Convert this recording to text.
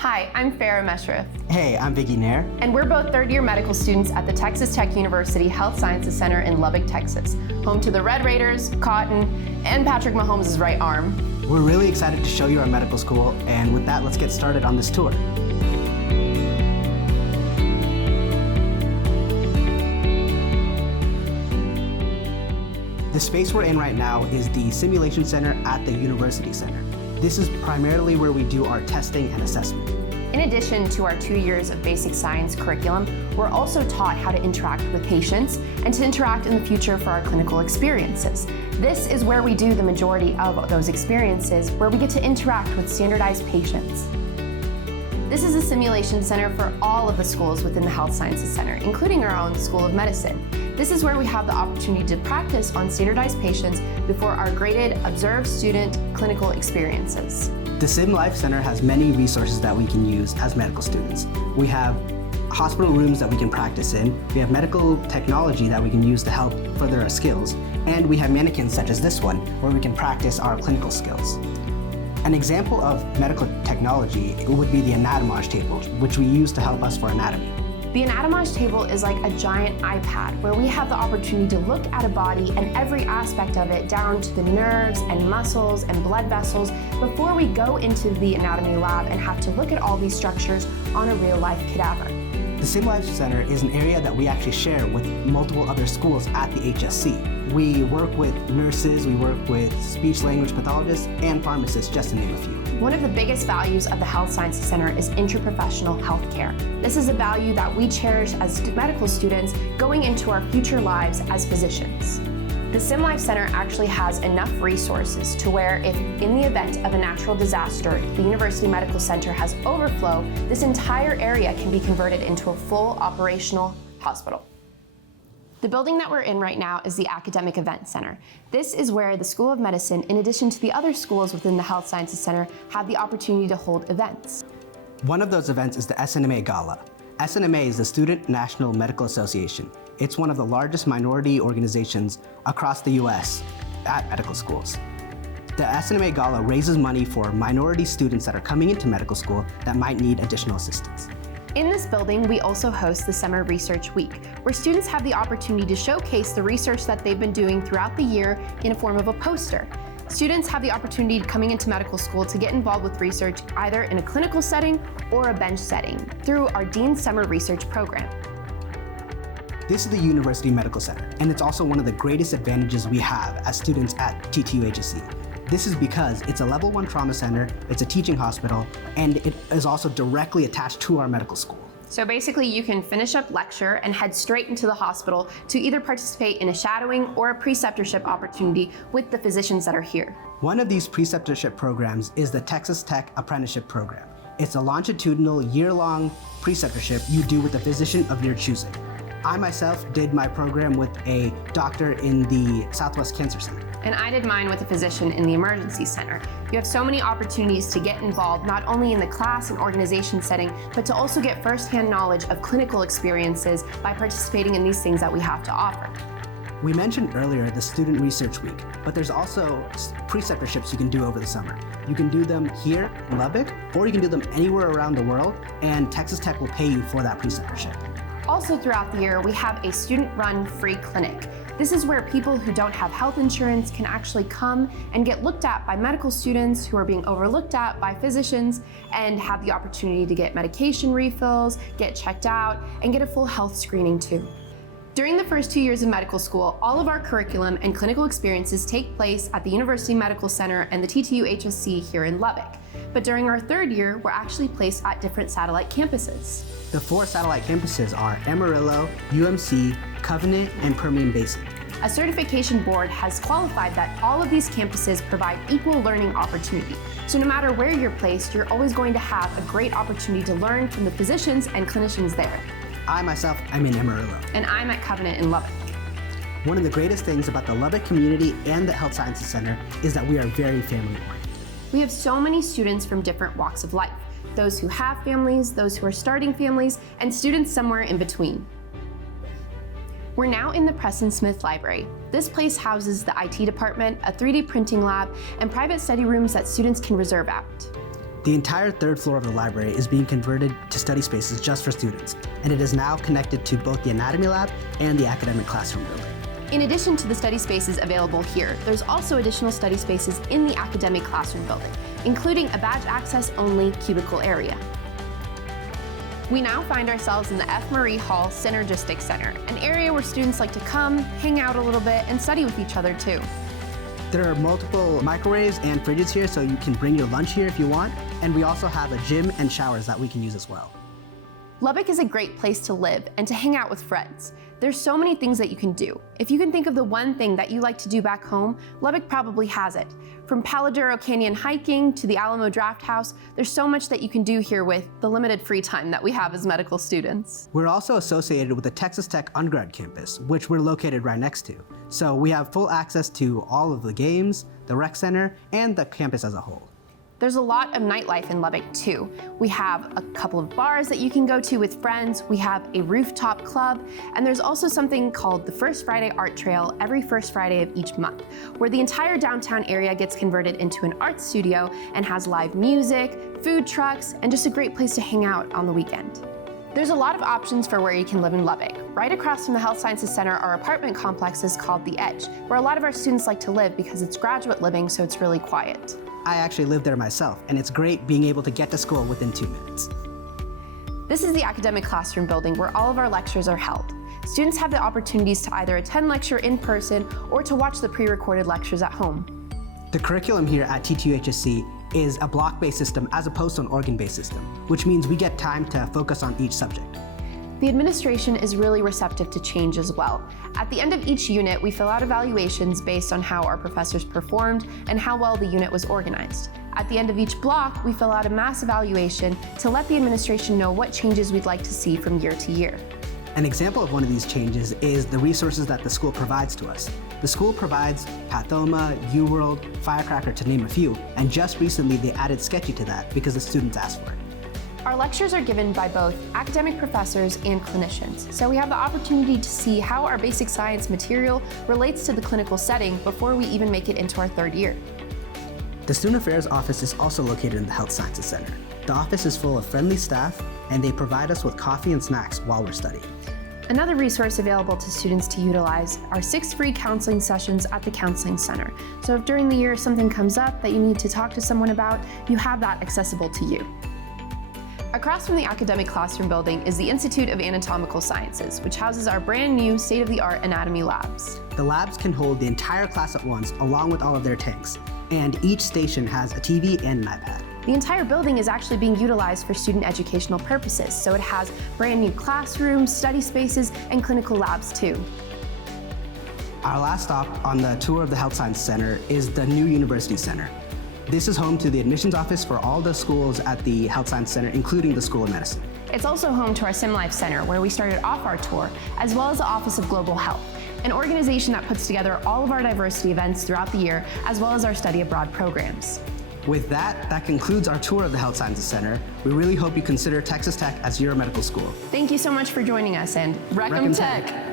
Hi, I'm Farah Meshrif. Hey, I'm Vicky Nair. And we're both third-year medical students at the Texas Tech University Health Sciences Center in Lubbock, Texas, home to the Red Raiders, Cotton, and Patrick Mahomes' right arm. We're really excited to show you our medical school, and with that, let's get started on this tour. The space we're in right now is the Simulation Center at the University Center. This is primarily where we do our testing and assessment. In addition to our 2 years of basic science curriculum, we're also taught how to interact with patients and to interact in the future for our clinical experiences. This is where we do the majority of those experiences, where we get to interact with standardized patients. This is a simulation center for all of the schools within the Health Sciences Center, including our own School of Medicine. This is where we have the opportunity to practice on standardized patients before our graded observed student clinical experiences. The SimLife Center has many resources that we can use as medical students. We have hospital rooms that we can practice in, we have medical technology that we can use to help further our skills, and we have mannequins such as this one, where we can practice our clinical skills. An example of medical technology would be the anatomage table, which we use to help us for anatomy. The anatomage table is like a giant iPad where we have the opportunity to look at a body and every aspect of it down to the nerves and muscles and blood vessels before we go into the anatomy lab and have to look at all these structures on a real-life cadaver. The SimLife Center is an area that we actually share with multiple other schools at the HSC. We work with nurses, we work with speech-language pathologists, and pharmacists, just to name a few. One of the biggest values of the Health Sciences Center is interprofessional healthcare. This is a value that we cherish as medical students going into our future lives as physicians. The SimLife Center actually has enough resources to where if in the event of a natural disaster, the University Medical Center has overflow, this entire area can be converted into a full operational hospital. The building that we're in right now is the Academic Event Center. This is where the School of Medicine, in addition to the other schools within the Health Sciences Center, have the opportunity to hold events. One of those events is the SNMA Gala. SNMA is the Student National Medical Association. It's one of the largest minority organizations across the US at medical schools. The SNMA Gala raises money for minority students that are coming into medical school that might need additional assistance. In this building, we also host the Summer Research Week, where students have the opportunity to showcase the research that they've been doing throughout the year in a form of a poster. Students have the opportunity coming into medical school to get involved with research either in a clinical setting or a bench setting through our Dean's Summer Research Program. This is the University Medical Center, and it's also one of the greatest advantages we have as students at TTUHSC. This is because it's a level 1 trauma center, it's a teaching hospital, and it is also directly attached to our medical school. So basically you can finish up lecture and head straight into the hospital to either participate in a shadowing or a preceptorship opportunity with the physicians that are here. One of these preceptorship programs is the Texas Tech Apprenticeship Program. It's a longitudinal, year-long preceptorship you do with a physician of your choosing. I myself did my program with a doctor in the Southwest Cancer Center. And I did mine with a physician in the emergency center. You have so many opportunities to get involved, not only in the class and organization setting, but to also get firsthand knowledge of clinical experiences by participating in these things that we have to offer. We mentioned earlier the Student Research Week, but there's also preceptorships you can do over the summer. You can do them here in Lubbock, or you can do them anywhere around the world, and Texas Tech will pay you for that preceptorship. Also throughout the year, we have a student-run free clinic. This is where people who don't have health insurance can actually come and get looked at by medical students who are being overlooked at by physicians and have the opportunity to get medication refills, get checked out, and get a full health screening too. During the first 2 years of medical school, all of our curriculum and clinical experiences take place at the University Medical Center and the TTUHSC here in Lubbock. But during our third year, we're actually placed at different satellite campuses. The 4 satellite campuses are Amarillo, UMC, Covenant, and Permian Basin. A certification board has qualified that all of these campuses provide equal learning opportunity. So no matter where you're placed, you're always going to have a great opportunity to learn from the physicians and clinicians there. I myself am in Amarillo. And I'm at Covenant in Lubbock. One of the greatest things about the Lubbock community and the Health Sciences Center is that we are very family-oriented. We have so many students from different walks of life. Those who have families, those who are starting families, and students somewhere in between. We're now in the Preston Smith Library. This place houses the IT department, a 3D printing lab, and private study rooms that students can reserve out. The entire third floor of the library is being converted to study spaces just for students, and it is now connected to both the anatomy lab and the academic classroom building. In addition to the study spaces available here, there's also additional study spaces in the academic classroom building, including a badge access only cubicle area. We now find ourselves in the F. Marie Hall Synergistic Center, an area where students like to come, hang out a little bit, and study with each other too. There are multiple microwaves and fridges here, so you can bring your lunch here if you want, and we also have a gym and showers that we can use as well. Lubbock is a great place to live and to hang out with friends. There's so many things that you can do. If you can think of the one thing that you like to do back home, Lubbock probably has it. From Paladuro Canyon hiking to the Alamo Draft House, there's so much that you can do here with the limited free time that we have as medical students. We're also associated with the Texas Tech undergrad campus, which we're located right next to. So we have full access to all of the games, the rec center, and the campus as a whole. There's a lot of nightlife in Lubbock too. We have a couple of bars that you can go to with friends, we have a rooftop club, and there's also something called the First Friday Art Trail every first Friday of each month, where the entire downtown area gets converted into an art studio and has live music, food trucks, and just a great place to hang out on the weekend. There's a lot of options for where you can live in Lubbock. Right across from the Health Sciences Center, our apartment complex is called The Edge, where a lot of our students like to live because it's graduate living, so it's really quiet. I actually live there myself, and it's great being able to get to school within 2 minutes. This is the academic classroom building where all of our lectures are held. Students have the opportunities to either attend lecture in person or to watch the pre-recorded lectures at home. The curriculum here at TTUHSC is a block-based system as opposed to an organ-based system, which means we get time to focus on each subject. The administration is really receptive to change as well. At the end of each unit, we fill out evaluations based on how our professors performed and how well the unit was organized. At the end of each block, we fill out a mass evaluation to let the administration know what changes we'd like to see from year to year. An example of one of these changes is the resources that the school provides to us. The school provides Pathoma, UWorld, Firecracker, to name a few, and just recently they added Sketchy to that because the students asked for it. Our lectures are given by both academic professors and clinicians, so we have the opportunity to see how our basic science material relates to the clinical setting before we even make it into our third year. The Student Affairs office is also located in the Health Sciences Center. The office is full of friendly staff, and they provide us with coffee and snacks while we're studying. Another resource available to students to utilize are 6 free counseling sessions at the Counseling Center. So if during the year something comes up that you need to talk to someone about, you have that accessible to you. Across from the academic classroom building is the Institute of Anatomical Sciences, which houses our brand new state-of-the-art anatomy labs. The labs can hold the entire class at once along with all of their tanks, and each station has a TV and an iPad. The entire building is actually being utilized for student educational purposes, so it has brand new classrooms, study spaces, and clinical labs too. Our last stop on the tour of the Health Science Center is the new University Center. This is home to the admissions office for all the schools at the Health Science Center, including the School of Medicine. It's also home to our SimLife Center, where we started off our tour, as well as the Office of Global Health, an organization that puts together all of our diversity events throughout the year, as well as our study abroad programs. With that concludes our tour of the Health Sciences Center. We really hope you consider Texas Tech as your medical school. Thank you so much for joining us, and Recom Tech!